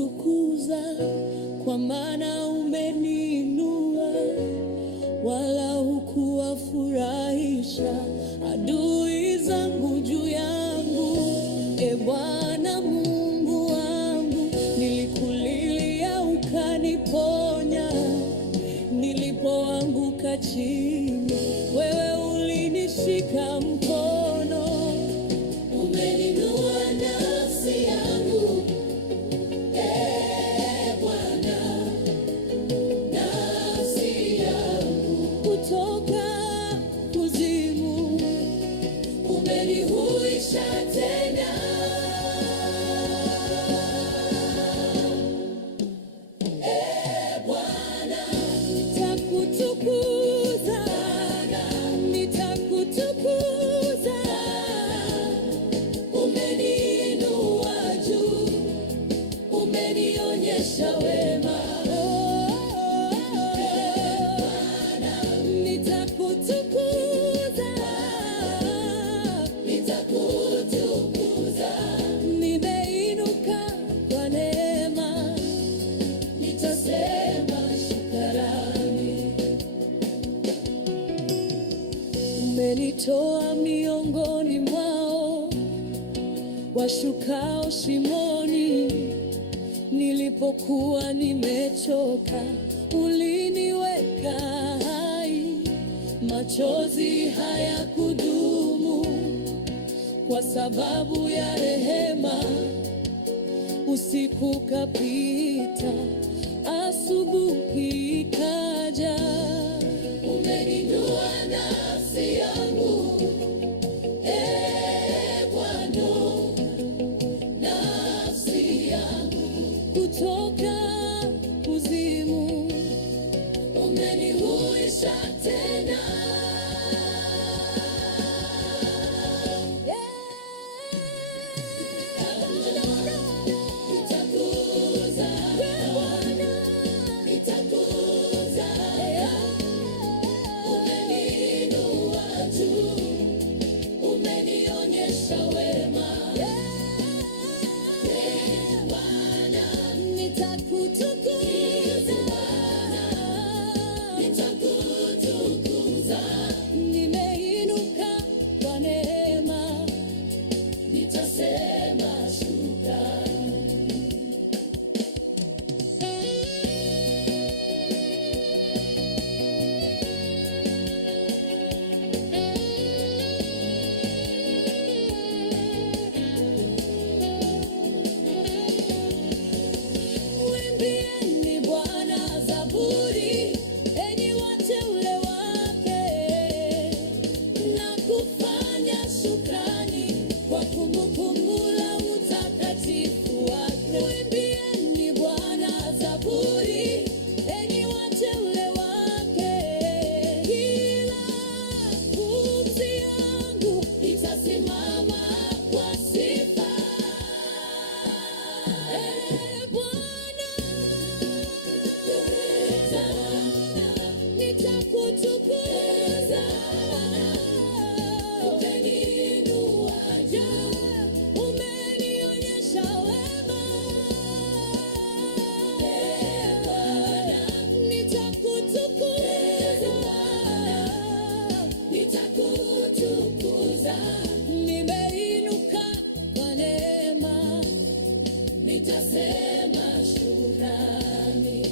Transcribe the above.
nitakutukuza, kwa maana umeniinua, wala hukuwafurahisha adui zangu juu yangu. E Bwana Mungu wangu, nilikulilia ukaniponya, nilipoanguka chini wewe ulinishika mkono. Umeinua nafsi yangu, Bwana, nafsi yangu kutoka kuzimu, umenihuisha tena. Bwana, nitakutukuza, nitakutukuza. Umeniinua juu, umenionyesha wema. Bwana, nitakutukuza, nitakutukuza. Nimeinuka kwa neema, nitasema shukrani. Umenitoa miongoni mwao washukao shimoni, nilipokuwa nimechoka uliniweka hai. Machozi hayakudumu kwa sababu ya rehema, usiku kapita, asubuhi ikaja. Umeinua nafsi yangu, Bwana, nafsi yangu kutoka kuzimu, umenihuisha tena. Nitakuza Bwana, nitakuza. Umeniinua juu, umenionyesha wema. Bwana, nitakutukuza, nitakutukuza. Nimeinuka kwa neema, nitasema shukrani. Mwimbieni Bwana zaburi, enyi wateule wake, na kufanya shukrani kwa kumbukumbu la utakatifu wake. Mwimbieni Bwana zaburi, enyi wateule wake, kila pumzi yangu itasimama kwa sifa. Bwana, nitakutukuza. Umeniinua juu, umenionyesha wema. Bwana, nitakutukuza, nitakutukuza. Nimeinuka kwa neema, nitasema shukrani.